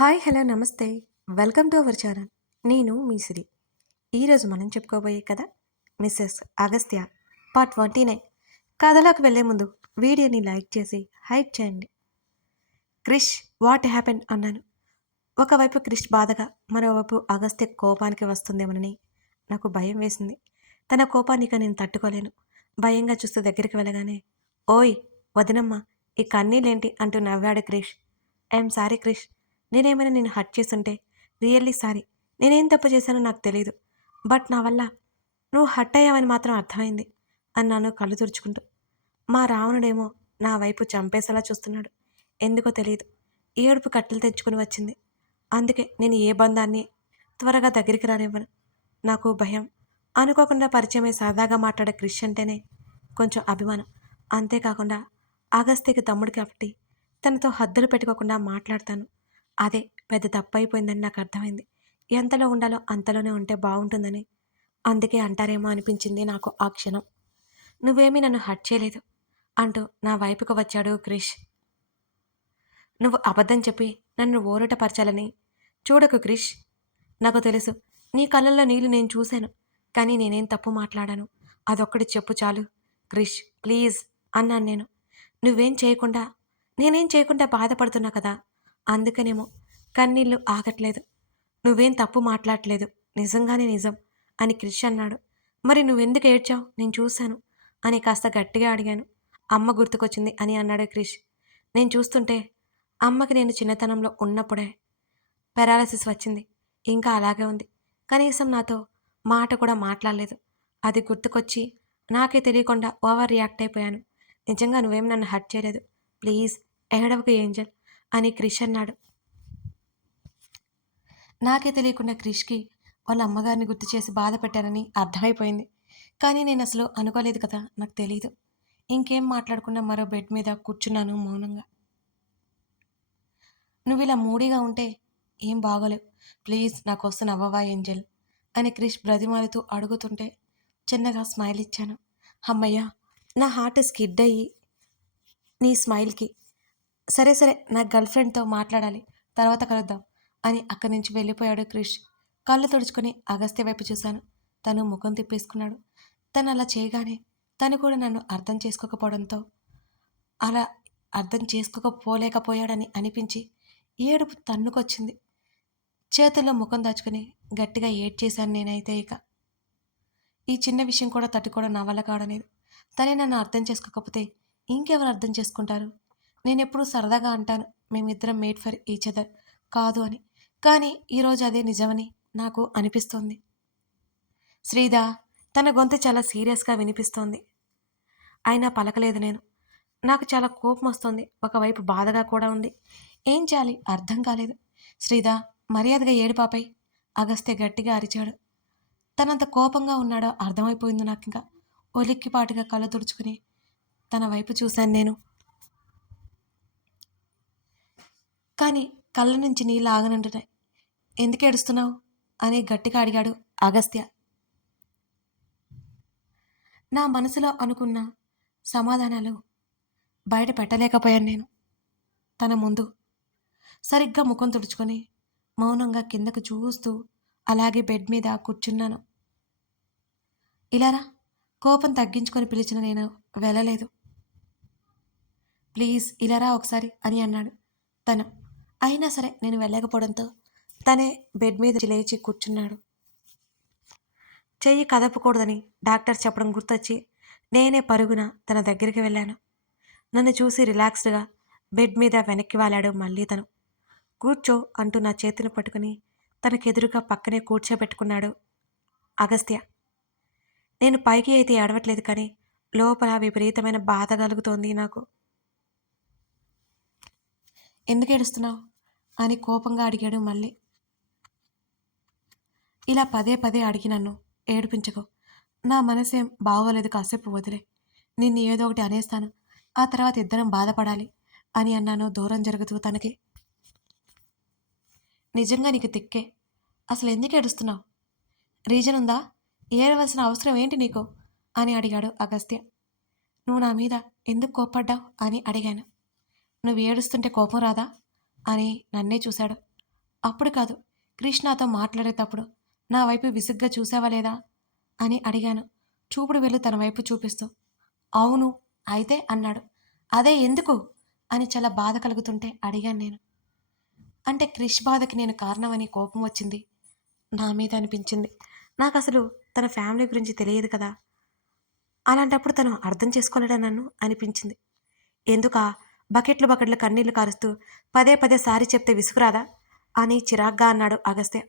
Hi hello నమస్తే. Welcome to our channel. నేను మీ సిరి. ఈరోజు మనం చెప్పుకోబోయే కథ మిస్సెస్ అగస్త్య పార్ట్ 29. కథలోకి వెళ్ళే ముందు వీడియోని లైక్ చేసి హైప్ చేయండి. క్రిష్ వాట్ హ్యాపెన్ అన్నాను. ఒకవైపు క్రిష్ బాధగా, మరోవైపు అగస్త్య కోపానికి వస్తుందేమోనని నాకు భయం వేసింది. తన కోపాన్ని నేను తట్టుకోలేను. భయంగా చూస్తూ దగ్గరికి వెళ్ళగానే, ఓయ్ వదినమ్మ, ఈ కన్నీళ్ళేంటి అంటూ నవ్వాడు క్రిష్. ఐఎమ్ సారీ క్రిష్, నేనేమైనా నిన్ను హర్ట్ చేసుంటే రియల్లీ సారీ. నేనేం తప్పు చేశానో నాకు తెలీదు. బట్ నా వల్ల నువ్వు హర్ట్ అయ్యావని మాత్రం అర్థమైంది అన్నాను కళ్ళు తుడుచుకుంటూ. మా రావణుడేమో నా వైపు చంపేసేలా చూస్తున్నాడు. ఎందుకో తెలియదు, ఏడుపు కట్టెలు తెచ్చుకుని వచ్చింది. అందుకే నేను ఏ బంధాన్ని త్వరగా దగ్గరికి రానివ్వను. నాకు భయం. అనుకోకుండా పరిచయమై సరదాగా మాట్లాడే క్రిష్ అంటేనే కొంచెం అభిమానం. అంతేకాకుండా అగస్త్యకి తమ్ముడు కాబట్టి తనతో హద్దులు పెట్టుకోకుండా మాట్లాడతాను. అదే పెద్ద తప్పైపోయిందని నాకు అర్థమైంది. ఎంతలో ఉండాలో అంతలోనే ఉంటే బాగుంటుందని అందుకే అంటారేమో అనిపించింది నాకు ఆ క్షణం. నువ్వేమీ నన్ను హర్ట్ చేయలేదు అంటూ నా వైపుకు వచ్చాడు క్రిష్. నువ్వు అబద్ధం చెప్పి నన్ను ఊరటపరచాలని చూడకు క్రిష్. నాకు తెలుసు, నీ కళ్ళల్లో నీళ్లు నేను చూశాను. కానీ నేనేం తప్పు మాట్లాడాను అదొక్కటి చెప్పు చాలు. క్రిష్ ప్లీజ్ అన్నాను నేను. నువ్వేం చేయకుండా నేనేం చేయకుండా బాధపడుతున్నా కదా, అందుకనేమో కన్నీళ్ళు ఆగట్లేదు. నువ్వేం తప్పు మాట్లాడట్లేదు, నిజంగానే నిజం అని క్రిష్ అన్నాడు. మరి నువ్వెందుకు ఏడ్చావు నేను చూశాను అని కాస్త గట్టిగా అడిగాను. అమ్మ గుర్తుకొచ్చింది అని అన్నాడు క్రిష్. నేను చూస్తుంటే అమ్మకి నేను చిన్నతనంలో ఉన్నప్పుడే పెరాలసిస్ వచ్చింది. ఇంకా అలాగే ఉంది. కనీసం నాతో మాట కూడా మాట్లాడలేదు. అది గుర్తుకొచ్చి నాకే తెలియకుండా ఓవర్ రియాక్ట్ అయిపోయాను. నిజంగా నువ్వేం నన్ను హర్ట్ చేయలేదు. ప్లీజ్ ఏడవకు ఏంజల్ అని క్రిష్ అన్నాడు. నాకే తెలియకుండా క్రిష్కి వాళ్ళ అమ్మగారిని గుర్తు చేసి బాధ పెట్టానని అర్థమైపోయింది. కానీ నేను అసలు అనుకోలేదు కదా, నాకు తెలీదు. ఇంకేం మాట్లాడకుండా మరో బెడ్ మీద కూర్చున్నాను మౌనంగా. నువ్వు ఇలా మూడీగా ఉంటే ఏం బాగోలేవు. ప్లీజ్ నా కోసం నవ్వవా ఏంజెల్ అని క్రిష్ బ్రతిమాలుతూ అడుగుతుంటే చిన్నగా స్మైల్ ఇచ్చాను. అమ్మయ్య, నా హార్ట్ స్కిడ్ అయ్యి నీ స్మైల్కి. సరే సరే, నా గర్ల్ ఫ్రెండ్తో మాట్లాడాలి, తర్వాత కలుద్దాం అని అక్కడి నుంచి వెళ్ళిపోయాడు క్రిష్. కళ్ళు తుడుచుకొని అగస్త్య వైపు చూశాను. తను ముఖం తిప్పేసుకున్నాడు. తను అలా చేయగానే తను కూడా నన్ను అర్థం చేసుకోకపోవడంతో, అలా అర్థం చేసుకోకపోలేకపోయాడని అనిపించి ఏడుపు తన్నుకొచ్చింది. చేతుల్లో ముఖం దాచుకుని గట్టిగా ఏడ్చేశాను నేనైతే ఇక. ఈ చిన్న విషయం కూడా తట్టుకోవడం నా వల్ల కావడలేదు. తనే నన్ను అర్థం చేసుకోకపోతే ఇంకెవరు అర్థం చేసుకుంటారు? నేనెప్పుడూ సరదాగా అంటాను, మేమిద్దరం మేడ్ ఫర్ ఈచ్ అదర్ కాదు అని. కానీ ఈరోజు అదే నిజమని నాకు అనిపిస్తోంది. శ్రీదా, తన గొంతు చాలా సీరియస్గా వినిపిస్తోంది. అయినా పలకలేదు నేను. నాకు చాలా కోపం వస్తుంది, ఒకవైపు బాధగా కూడా ఉంది. ఏం చేయాలి అర్థం కాలేదు. శ్రీదా, మర్యాదగా ఏడు పాపై అగస్త్య గట్టిగా అరిచాడు. తనంత కోపంగా ఉన్నాడో అర్థమైపోయింది నాకింకా. ఒలిక్కిపాటుగా కళ్ళు తుడుచుకుని తన వైపు చూశాను నేను. కానీ కళ్ళ నుంచి నీళ్ళు ఆగనంటున్నాయి. ఎందుకు ఏడుస్తున్నావు అని గట్టిగా అడిగాడు అగస్త్య. నా మనసులో అనుకున్న సమాధానాలు బయట పెట్టలేకపోయాను నేను. తన ముందు సరిగ్గా ముఖం తుడుచుకొని మౌనంగా కిందకు చూస్తూ అలాగే బెడ్ మీద కూర్చున్నాను. ఇలారా, కోపం తగ్గించుకొని పిలిచిన నేను వెళ్ళలేదు. ప్లీజ్ ఇలారా ఒకసారి అని అన్నాడు తను. అయినా సరే నేను వెళ్ళకపోవడంతో తనే బెడ్ మీద లేచి కూర్చున్నాడు. చెయ్యి కదపకూడదని డాక్టర్ చెప్పడం గుర్తొచ్చి నేనే పరుగున తన దగ్గరికి వెళ్ళాను. నన్ను చూసి రిలాక్స్డ్గా బెడ్ మీద వెనక్కి వాలాడు మళ్ళీ తను. కూర్చో అంటూ నా చేతిని పట్టుకుని తనకెదురుగా పక్కనే కూర్చోబెట్టుకున్నాడు అగస్త్య. నేను పైకి అయితే ఏడవట్లేదు, కానీ లోపల విపరీతమైన బాధ కలుగుతోంది నాకు. ఎందుకు ఏడుస్తున్నావు అని కోపంగా అడిగాడు మళ్ళీ. ఇలా పదే పదే అడిగి నన్ను ఏడిపించకు. నా మనసేం బాగోలేదు, కాసేపు వదిలే. నిన్ను ఏదో ఒకటి అనేస్తాను, ఆ తర్వాత ఇద్దరం బాధపడాలి అని అన్నాను దూరం జరుగుతూ తనకి. నిజంగా నీకు తిక్కే. అసలు ఎందుకు ఏడుస్తున్నావు? రీజన్ ఉందా? ఏడవలసిన అవసరం ఏంటి నీకు అని అడిగాడు అగస్త్య. నువ్వు నా మీద ఎందుకు కోప్పడ్డావు అని అడిగాను. నువ్వు ఏడుస్తుంటే కోపం రాదా అని నన్నే చూశాడు. అప్పుడు కాదు, క్రిష్ నాతో మాట్లాడేటప్పుడు నా వైపు విసుగ్గా చూసావా లేదా అని అడిగాను. చూపుడు వేలు తన వైపు చూపిస్తూ. అవును. అయితే అన్నాడు. అదే ఎందుకు అని చాలా బాధ కలుగుతుంటే అడిగాను నేను. అంటే క్రిష్ బాధకి నేను కారణమని కోపం వచ్చింది నా మీద అనిపించింది. నాకసలు తన ఫ్యామిలీ గురించి తెలియదు కదా! అలాంటప్పుడు తను అర్థం చేసుకోలేడా నన్ను అనిపించింది. ఎందుకా బకెట్లు బకెట్లు కన్నీళ్లు కారుస్తూ పదే పదే సారీ చెప్తే విసుగురాదా అని చిరాగ్గా అన్నాడు అగస్త్య.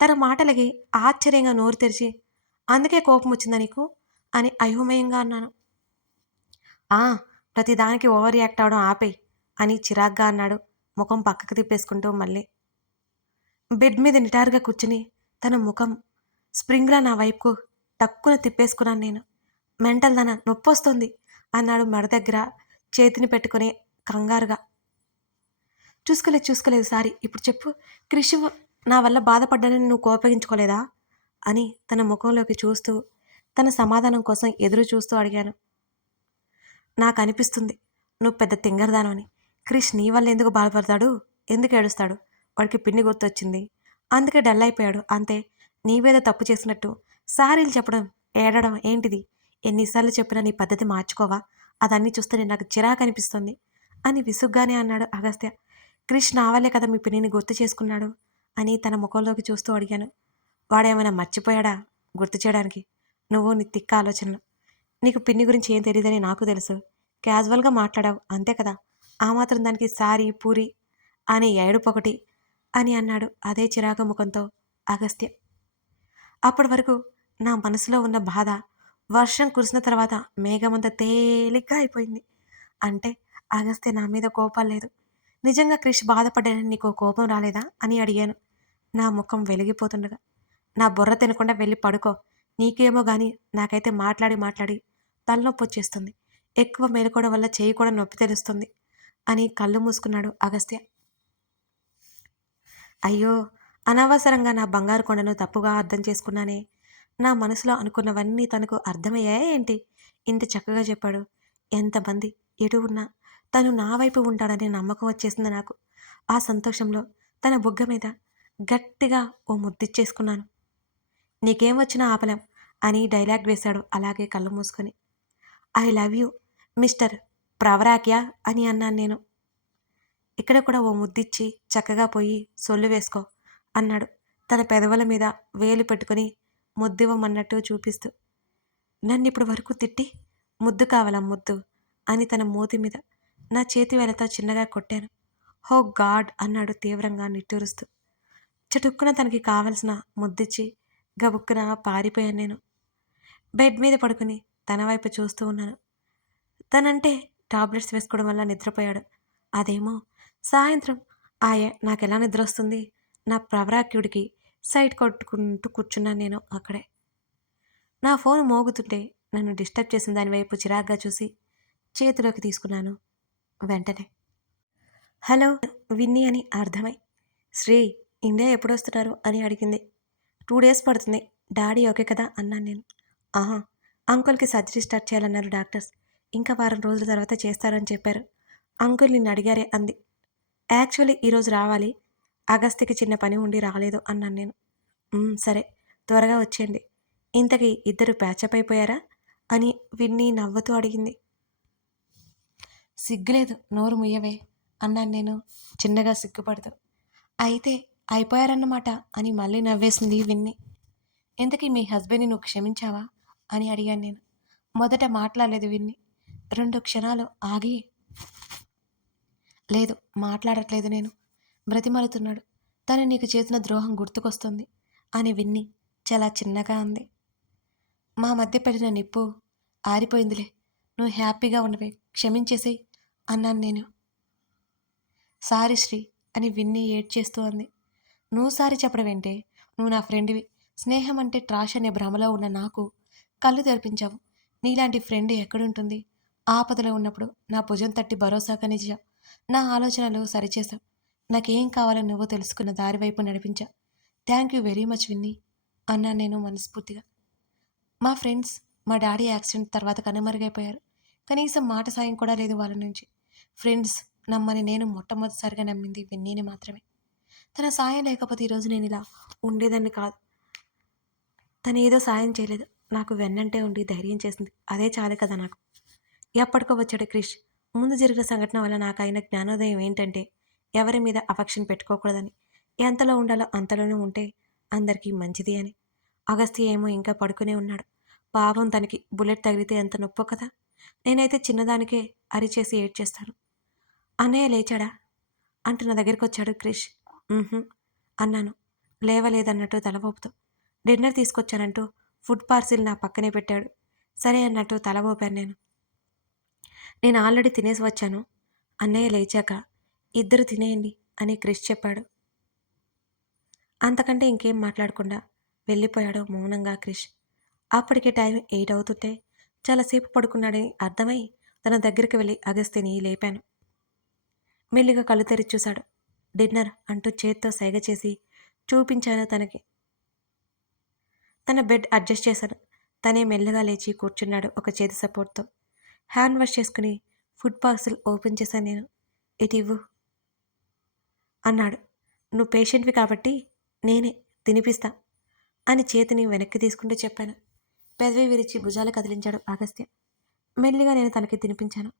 తన మాటలకి ఆశ్చర్యంగా నోరు తెరిచి అందుకే కోపం వచ్చిందా నీకు అని అయోమయంగా అన్నాను. ఆ, ప్రతిదానికి ఓవర్ రియాక్ట్ అవడం ఆపేయ్ అని చిరాగ్గా అన్నాడు ముఖం పక్కకు తిప్పేసుకుంటూ మళ్ళీ. బెడ్ మీద నిటారుగా కూర్చుని తన ముఖం స్ప్రింగ్లా నా వైపుకు టక్కున తిప్పేసుకున్నాను నేను. మెంటల్ దన నొప్పొస్తుంది అన్నాడు మెడ దగ్గర చేతిని పెట్టుకుని కంగారుగా. చూసుకోలేదు సారీ. ఇప్పుడు చెప్పు, క్రిష్ నా వల్ల బాధపడ్డానని నువ్వు కోపగించుకోలేదా అని తన ముఖంలోకి చూస్తూ తన సమాధానం కోసం ఎదురు చూస్తూ అడిగాను. నాకు అనిపిస్తుంది నువ్వు పెద్ద తింగరదానని. క్రిష్ నీ వల్ల ఎందుకు బాధపడతాడు, ఎందుకు ఏడుస్తాడు, వాడికి పిన్ని గుర్తొచ్చింది అందుకే డల్ అయిపోయాడు అంతే. నీవేదో తప్పు చేసినట్టు సారీలు చెప్పడం ఏడడం ఏంటిది, ఎన్నిసార్లు చెప్పినా నీ పద్ధతి మార్చుకోవా, అదన్నీ చూస్తే నాకు చిరాకు అనిపిస్తుంది అని విసుగ్గానే అన్నాడు అగస్త్య. క్రిష్ నా వల్లే కదా మీ పిన్నిని గుర్తు చేసుకున్నాడు అని తన ముఖంలోకి చూస్తూ అడిగాను. వాడేమైనా మర్చిపోయాడా గుర్తు చేయడానికి, నువ్వు నీ తిక్క ఆలోచనలు. నీకు పిన్ని గురించి ఏం తెలియదని నాకు తెలుసు. క్యాజువల్గా మాట్లాడావు అంతే కదా, ఆ మాత్రం దానికి సారీ పూరి అని ఏడుపొకటి అని అన్నాడు అదే చిరాకు ముఖంతో అగస్త్య. అప్పటి వరకు నా మనసులో ఉన్న బాధ వర్షం కురిసిన తర్వాత మేఘమంతా తేలిగ్గా అయిపోయింది. అంటే అగస్త్య నా మీద కోపం లేదు. నిజంగా క్రిష్ బాధపడ్డానని నీకు కోపం రాలేదా అని అడిగాను నా ముఖం వెలిగిపోతుండగా. నా బుర్ర తినకుండా వెళ్ళి పడుకో, నీకేమో గాని నాకైతే మాట్లాడి మాట్లాడి తలనొప్పి వచ్చేస్తుంది. ఎక్కువ మేలుకోవడం వల్ల చెయ్యి కూడా నొప్పి తెలుస్తుంది అని కళ్ళు మూసుకున్నాడు అగస్త్య. అయ్యో, అనవసరంగా నా బంగారు కొండను తప్పుగా అర్థం చేసుకున్నానే. నా మనసులో అనుకున్నవన్నీ తనకు అర్థమయ్యాయా ఏంటి? ఇంత చక్కగా చెప్పాడు. ఎంతమంది ఎటు ఉన్నా తను నా వైపు ఉంటాడనే నమ్మకం వచ్చేసింది నాకు. ఆ సంతోషంలో తన బుగ్గ మీద గట్టిగా ఓ ముద్దిచ్చేసుకున్నాను. నీకేం వచ్చినా ఆపలేం అని డైలాగ్ వేశాడు అలాగే కళ్ళు మూసుకొని. ఐ లవ్ యూ మిస్టర్ ప్రవరాక్యా అని అన్నాను నేను. ఇక్కడ కూడా ఓ ముద్దిచ్చి చక్కగా పోయి సొల్లు వేసుకో అన్నాడు తన పెదవుల మీద వేలు పెట్టుకుని ముద్దివ్వమన్నట్టు చూపిస్తూ. నన్నిప్పుడు వరకు తిట్టి ముద్దు కావాలా ముద్దు అని తన మూతి మీద నా చేతి వేలతో చిన్నగా కొట్టాను. హో గాడ్ అన్నాడు తీవ్రంగా నిట్టూరుస్తూ. చటుక్కున తనకి కావలసిన ముద్దిచ్చి గబుక్కున పారిపోయాను నేను. బెడ్ మీద పడుకుని తన వైపు చూస్తూ ఉన్నాను. తనంటే టాబ్లెట్స్ వేసుకోవడం వల్ల నిద్రపోయాడు. అదేమో సాయంత్రం నాకెలా నిద్ర వస్తుంది. నా ప్రవరాక్యుడికి సైట్ కొట్టుకుంటూ కూర్చున్నాను నేను అక్కడే. నా ఫోన్ మోగుతుంటే నన్ను డిస్టర్బ్ చేసిన దాని వైపు చిరాగ్గా చూసి చేతిలోకి తీసుకున్నాను వెంటనే. హలో విన్నీ అని అర్థమై. శ్రీ, ఇండియా ఎప్పుడొస్తున్నారు అని అడిగింది. 2 డేస్ పడుతుంది. డాడీ ఓకే కదా అన్నాను నేను. ఆహా, అంకుల్కి సర్జరీ స్టార్ట్ చేయాలన్నారు డాక్టర్స్. ఇంకా వారం రోజుల తర్వాత చేస్తారని చెప్పారు. అంకుల్ నిన్ను అడిగారే అంది. యాక్చువల్లీ ఈరోజు రావాలి, అగస్త్యకి చిన్న పని ఉండి రాలేదు అన్నాను నేను. సరే, త్వరగా వచ్చేయండి. ఇంతకీ ఇద్దరు ప్యాచప్ అయిపోయారా అని విన్నీ నవ్వుతూ అడిగింది. సిగ్గులేదు, నోరు ముయ్యవే అన్నాను నేను చిన్నగా సిగ్గుపడుతూ. అయితే అయిపోయారన్నమాట అని మళ్ళీ నవ్వేసింది విన్ని. ఇంతకీ మీ హస్బెండ్ని నువ్వు క్షమించావా అని అడిగాను నేను. మొదట మాట్లాడలేదు విన్ని. 2 క్షణాలు ఆగి, లేదు మాట్లాడట్లేదు నేను, బ్రతిమాలుతున్నాడు. తను నీకు చేసిన ద్రోహం గుర్తుకొస్తుంది అని విన్ని చాలా చిన్నగా అంది. మా మధ్య పెట్టిన నిప్పు ఆరిపోయిందిలే, నువ్వు హ్యాపీగా ఉన్నవే, క్షమించేసేయ్ అన్నాను నేను. సారీ శ్రీ అని విన్ని ఏడ్చేస్తూ అంది. నువ్వు సారీ చెప్పడం ఏంటే, నువ్వు నా ఫ్రెండ్వి. స్నేహం అంటే ట్రాష్ అనే భ్రమలో ఉన్న నాకు కళ్ళు తెరిపించావు. నీలాంటి ఫ్రెండ్ ఎక్కడుంటుంది. ఆపదలో ఉన్నప్పుడు నా భుజం తట్టి భరోసాగా నిలిచావు. నా ఆలోచనలు సరిచేశావు. నాకేం కావాలో నువ్వు తెలుసుకున్న దారి వైపు నడిపించా. Thank you very much Vinni అన్నాను నేను మనస్ఫూర్తిగా. మా ఫ్రెండ్స్ మా డాడీ యాక్సిడెంట్ తర్వాత కనుమరుగైపోయారు. కనీసం మాట సాయం కూడా లేదు వాళ్ళ నుంచి. ఫ్రెండ్స్ నమ్మని నేను మొట్టమొదటిసారిగా నమ్మింది విన్నీని మాత్రమే. తన సాయం లేకపోతే ఈరోజు నేను ఇలా ఉండేదాన్ని కాదు. తనేదో సాయం చేయలేదు. నాకు వెన్నంటే ఉండి ధైర్యం చేసింది. అదే చాలు కదా నాకు. ఎప్పటికో వచ్చాడు క్రిష్. ముందు జరిగిన సంఘటన వల్ల నాకైన జ్ఞానోదయం ఏంటంటే, ఎవరి మీద అఫెక్షన్ పెట్టుకోకూడదని. ఎంతలో ఉండాలో అంతలోనే ఉంటే అందరికీ మంచిది అని. అగస్త్య ఏమో ఇంకా పడుకునే ఉన్నాడు. పాపం తనకి బుల్లెట్ తగిలితే ఎంత నొప్పో కదా! నేనైతే చిన్నదానికే అరిచేసి ఏడ్చేస్తాను. అన్నయ్య లేచాడా? అంటూ నా దగ్గరికొచ్చాడు క్రిష్. "హుహు" అన్నాను లేవలేదన్నట్టు తల ఊపుతూ. డిన్నర్ తీసుకొచ్చానంటూ ఫుడ్ పార్సిల్ నా పక్కనే పెట్టాడు. సరే అన్నట్టు తల ఊపాను నేను. నేను ఆల్రెడీ తినేసి వచ్చాను. అన్నయ్య లేచాక ఇద్దరు తినేయండి అని క్రిష్ చెప్పాడు. అంతకంటే ఇంకేం మాట్లాడకుండా వెళ్ళిపోయాడు మౌనంగా క్రిష్. అప్పటికే టైం 8 అవుతుంటే చాలాసేపు పడుకున్నాడని అర్థమై తన దగ్గరికి వెళ్ళి అగస్త్యని లేపాను. మెల్లిగా కళ్ళు తెరిచి చూశాడు. డిన్నర్ అంటూ చేత్తో సైగ చేసి చూపించాను తనకి. తన బెడ్ అడ్జస్ట్ చేశాను. తనే మెల్లగా లేచి కూర్చున్నాడు ఒక చేతి సపోర్ట్తో. హ్యాండ్ వాష్ చేసుకుని ఫుడ్ పార్సిల్ ఓపెన్ చేశాను నేను. ఇటివ్వు అన్నాడు. నువ్వు పేషెంట్వి కాబట్టి నేనే తినిపిస్తా అని చేతిని వెనక్కి తీసుకుంటూ చెప్పాను. పెదవి విరిచి భుజాలు కదిలించాడు అగస్త్య. మెల్లిగా నేను తనకి తినిపించాను.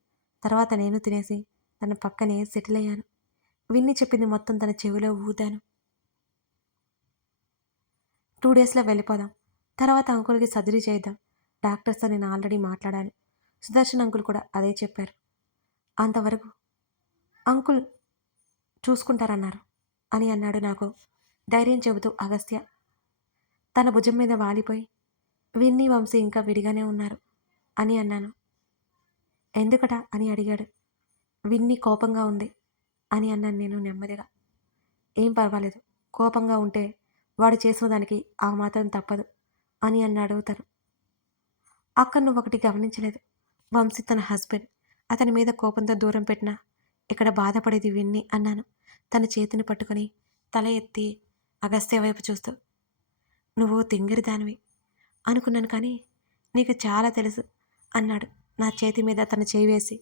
తర్వాత నేను తినేసి తన పక్కనే సెటిల్ అయ్యాను. విన్ని చెప్పింది మొత్తం తన చెవిలో ఊదాను. 2 డేస్లో వెళ్ళిపోదాం. తర్వాత అంకుల్కి సర్జరీ చేద్దాం. డాక్టర్స్తో నేను ఆల్రెడీ మాట్లాడాను. సుదర్శన్ అంకుల్ కూడా అదే చెప్పారు. అంతవరకు అంకుల్ చూసుకుంటారన్నారు అని అన్నాడు నాకు ధైర్యం చెబుతూ అగస్త్య. తన భుజం మీద వాలిపోయి విన్నీ వంశీ ఇంకా విడిగానే ఉన్నారు అని అన్నాను. ఎందుకట అని అడిగాడు. విన్నీ కోపంగా ఉంది అని అన్నాను నేను నెమ్మదిగా. ఏం పర్వాలేదు, కోపంగా ఉంటే వాడు చేసిన దానికి ఆ మాత్రం తప్పదు అని అన్నాడు తను. అక్కడ నువ్వు ఒకటి గమనించలేదు. వంశీ తన హస్బెండ్. అతని మీద కోపంతో దూరం పెట్టినా ఇక్కడ బాధపడేది విన్ని అన్నాను తన చేతిని పట్టుకొని తల ఎత్తి అగస్త్య వైపు చూస్తూ. నువ్వు తింగరి దానివి అనుకున్నాను కానీ నీకు చాలా తెలుసు అన్నాడు నా చేతి మీద తన చేయి వేసి.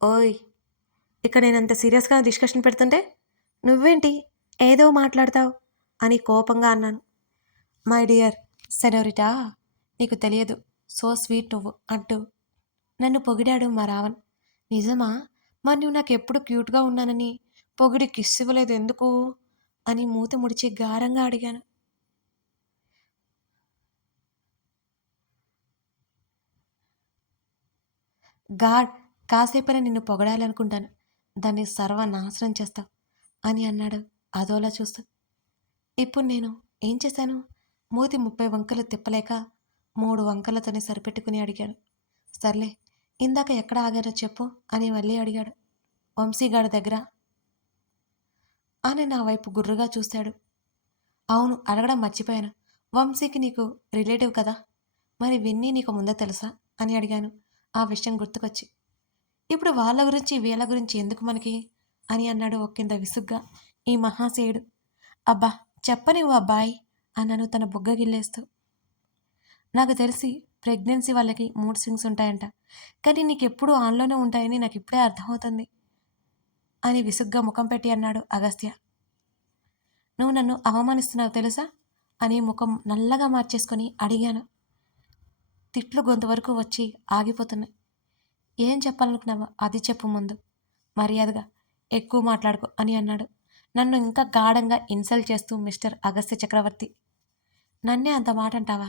ఓయ్, ఇక్కడ నేనంత సీరియస్గా డిస్కషన్ పెడుతుంటే నువ్వేంటి ఏదో మాట్లాడతావు అని కోపంగా అన్నాను. మై డియర్ సెనోరిటా, నీకు తెలియదు, సో స్వీట్ నువ్వు అంటూ నన్ను పొగిడాడు మా రావణ్. నిజమా? మరి నువ్వు నాకు ఎప్పుడు క్యూట్గా ఉన్నానని పొగిడి కిస్ ఇవ్వలేదు ఎందుకు అని మూతి ముడిచి గారంగా అడిగాను. గాడ్, కాసేపైనా నిన్ను పొగడాలనుకుంటాను, దాన్ని సర్వనాశనం చేస్తావు అని అన్నాడు అదోలా చూస్తూ. ఇప్పుడు నేను ఏం చేశాను? మూతి 30 వంకలు తిప్పలేక 3 వంకలతోనే సరిపెట్టుకుని అడిగాను. సర్లే, ఇందాక ఎక్కడ ఆగానో చెప్పు అని మళ్ళీ అడిగాడు. వంశీగాడి దగ్గర అని నా వైపు గుర్రుగా చూశాడు. అవును, అడగడం మర్చిపోయాను. వంశీకి నీకు రిలేటివ్ కదా, మరి విన్నీ నీకు ముందే తెలుసా అని అడిగాను ఆ విషయం గుర్తుకొచ్చి. ఇప్పుడు వాళ్ళ గురించి వీళ్ళ గురించి ఎందుకు మనకి అని అన్నాడు ఒకంత విసుగ్గా ఈ మహాశయుడు. అబ్బా చెప్పనివ్వు అబ్బాయి అన్నాను తన బుగ్గ గిల్లేస్తూ. నాకు తెలిసి ప్రెగ్నెన్సీ వాళ్ళకి మూడ్ స్వింగ్స్ ఉంటాయంట, కానీ నీకెప్పుడూ ఆన్లోనే ఉంటాయని నాకు ఇప్పుడే అర్థమవుతుంది అని విసుగ్గా ముఖం పెట్టి అన్నాడు అగస్త్య. నువ్వు నన్ను అవమానిస్తున్నావు తెలుసా అని ముఖం నల్లగా మార్చేసుకొని అడిగాను. తిట్లు గొంతు వరకు వచ్చి ఆగిపోతున్నాయి. ఏం చెప్పాలనుకున్నావో అది చెప్పు ముందు, మర్యాదగా ఎక్కువ మాట్లాడుకో అని అన్నాడు నన్ను ఇంకా గాఢంగా ఇన్సల్ట్ చేస్తూ మిస్టర్ అగస్త్య చక్రవర్తి. నన్నే అంత మాట అంటావా?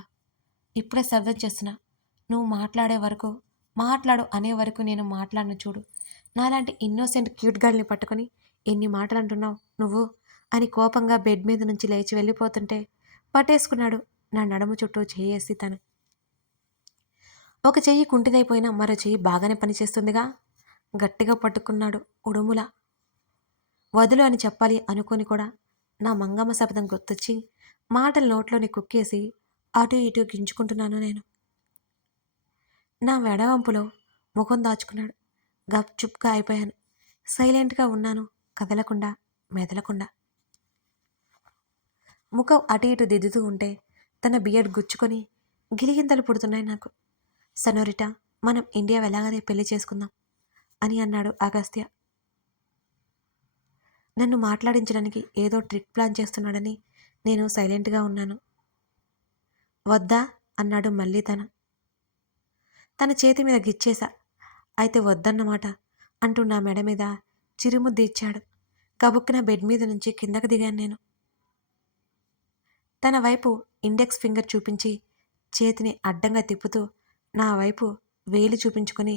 ఇప్పుడే శబ్దం చేస్తున్నా. నువ్వు మాట్లాడే వరకు, మాట్లాడు అనే వరకు నేను మాట్లాడను చూడు. నాలాంటి ఇన్నోసెంట్ క్యూట్ గర్ల్ని పట్టుకొని ఎన్ని మాటలు అంటున్నావు నువ్వు అని కోపంగా బెడ్ మీద నుంచి లేచి వెళ్ళిపోతుంటే పట్టేసుకున్నాడు నా నడుము చుట్టూ చేయేసి తను. ఒక చెయ్యి కుంటిదైపోయినా మరో చెయ్యి బాగానే పనిచేస్తుందిగా. గట్టిగా పట్టుకున్నాడు ఉడుములా. వదులు అని చెప్పాలి అనుకొని కూడా నా మంగమ్మ శబ్దం గుర్తొచ్చి మాటలు నోట్లోని కుక్కేసి అటు ఇటు గింజుకుంటున్నాను నేను. నా వెడవంపులో ముఖం దాచుకున్నాడు. గప్చుప్గా అయిపోయాను. సైలెంట్గా ఉన్నాను, కదలకుండా మెదలకుండా. ముఖం అటు ఇటు దిద్దుతూ ఉంటే తన బియర్డ్ గుచ్చుకొని గిలిగింతలు పుడుతున్నాయి నాకు. సనోరిటా, మనం ఇండియా వెళ్ళగానే పెళ్లి చేసుకుందాం అని అన్నాడు అగస్త్య. నన్ను మాట్లాడించడానికి ఏదో ట్రిక్ ప్లాన్ చేస్తున్నాడని నేను సైలెంట్గా ఉన్నాను. వద్దా అన్నాడు మళ్ళీ తన చేతి మీద గిచ్చేశా. అయితే వద్దన్నమాట అంటూ నా మెడ మీద చిరుముద్దు ఇచ్చాడు. గబుక్కున బెడ్ మీద నుంచి కిందకు దిగాను నేను. తన వైపు ఇండెక్స్ ఫింగర్ చూపించి చేతిని అడ్డంగా తిప్పుతూ నా వైపు వేలు చూపించుకొని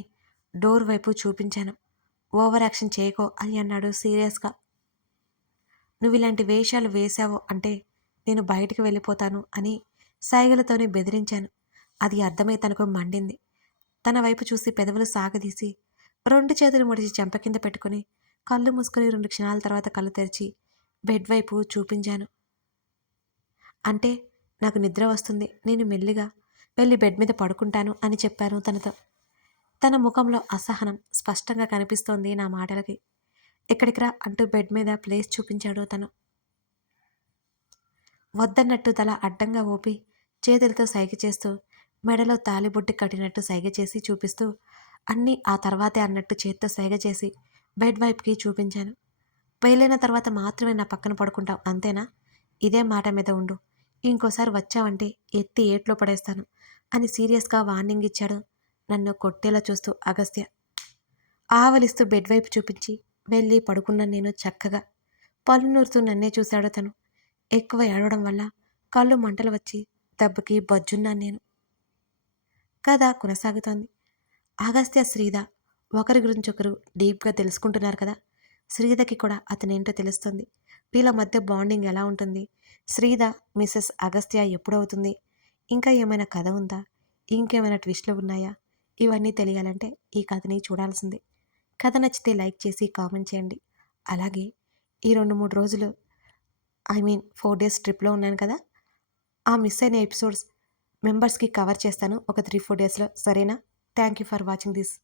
డోర్ వైపు చూపించాను. ఓవర్ యాక్షన్ చేయకో అని అన్నాడు సీరియస్గా. నువ్వు ఇలాంటి వేషాలు వేశావు అంటే నేను బయటికి వెళ్ళిపోతాను అని సైగలతోనే బెదిరించాను. అది అర్థమై తనకు మండింది. తన వైపు చూసి పెదవులు సాగదీసి 2 చేతులు ముడిచి చెంప కింద పెట్టుకుని కళ్ళు మూసుకొని 2 క్షణాల తర్వాత కళ్ళు తెరిచి బెడ్ వైపు చూపించాను. అంటే నాకు నిద్ర వస్తుంది, నేను మెల్లిగా వెళ్ళి బెడ్ మీద పడుకుంటాను అని చెప్పాను తనతో. తన ముఖంలో అసహనం స్పష్టంగా కనిపిస్తోంది నా మాటలకి. ఎక్కడికిరా అంటూ బెడ్ మీద ప్లేస్ చూపించాడు తను. వద్దన్నట్టు తల అడ్డంగా ఊపి చేతులతో సైగ చేస్తూ మెడలో తాలిబొట్టి కట్టినట్టు సైగ చేసి చూపిస్తూ అన్నీ ఆ తర్వాతే అన్నట్టు చేత్తో సైగ చేసి బెడ్ వైపుకి చూపించాను. పెళ్ళైన తర్వాత మాత్రమే నా పక్కన పడుకుంటావు అంతేనా? ఇదే మాట మీద ఉండు. ఇంకోసారి వచ్చావంటే ఎత్తి ఏట్లో పడేస్తాను అని సీరియస్గా వార్నింగ్ ఇచ్చాడు నన్ను కొట్టేలా చూస్తూ అగస్త్య. ఆవలిస్తూ బెడ్ వైపు చూపించి వెళ్ళి పడుకున్నాను నేను చక్కగా. పళ్ళు నూరుతూ నన్నే చూశాడు తను. ఎక్కువ ఏడవడం వల్ల కళ్ళు మంటలు వచ్చి దెబ్బకి బజ్జున్నాను నేను. కథ కొనసాగుతోంది. అగస్త్య శ్రీధ ఒకరి గురించి ఒకరు డీప్గా తెలుసుకుంటున్నారు కదా. శ్రీధకి కూడా అతనేంటో తెలుస్తుంది. వీళ్ళ మధ్య బాండింగ్ ఎలా ఉంటుంది, శ్రీధ మిసెస్ అగస్త్య ఎప్పుడవుతుంది, ఇంకా ఏమైనా కథ ఉందా, ఇంకేమైనా ట్విస్ట్లు ఉన్నాయా, ఇవన్నీ తెలియాలంటే ఈ కథని చూడాల్సిందే. కథ నచ్చితే లైక్ చేసి కామెంట్ చేయండి. అలాగే ఈ 2-3 రోజులు 4 డేస్ ట్రిప్లో ఉన్నాను కదా, ఆ మిస్ అయిన ఎపిసోడ్స్ మెంబర్స్కి కవర్ చేస్తాను ఒక 3-4 డేస్లో. సరేనా? Thank you for watching this.